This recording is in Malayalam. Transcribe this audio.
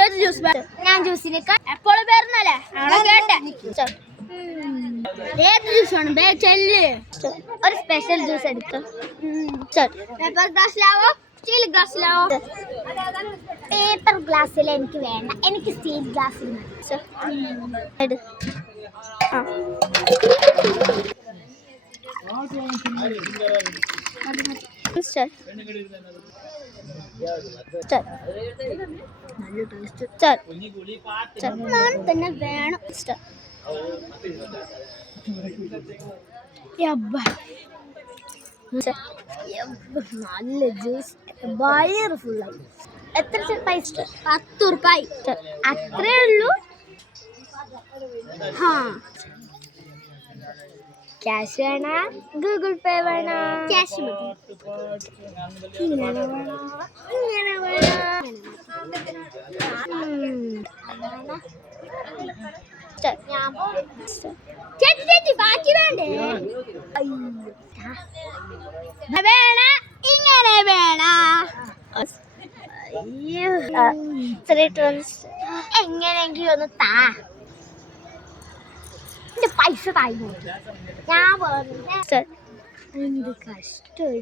ഏത് ജ്യൂസ്? ഞാൻ ജ്യൂസിനേക്കാൾ എപ്പോഴും വരുന്നല്ലേ കേട്ടെ. ഏത് ജ്യൂസാണ് ചെല്ല്? ഒരു സ്പെഷ്യൽ ജ്യൂസ് എടുക്കും. പേപ്പർ ഗ്ലാസ്സിലാവോ സ്റ്റീൽ ഗ്ലാസ്സിലാവോ? പേപ്പർ ഗ്ലാസ്സിൽ എനിക്ക് വേണ്ട, എനിക്ക് സ്റ്റീൽ ഗ്ലാസ്സിൽ മതി. തന്നെ വേണം. നല്ല ജ്യൂസ്, വയറ് ഫുള്ളായി. എത്ര പൈസ? 10 രൂപായി. അത്രേ ഉള്ളൂ. ക്യാഷ് വേണ ഗൂഗിൾ പേ വേണ? ക്യാഷ് മതി. ഇങ്ങനെ വേണോ ഇങ്ങനെ വേണോ? ചേച്ചി ബാക്കി വേണ്ടേ? വേണ ഇങ്ങനെ വേണ? എങ്ങനെയെങ്കിലും ഒന്ന് താ, എന്റെ പൈസ തായി. ഞാൻ എന്ത് കഷ്ടം.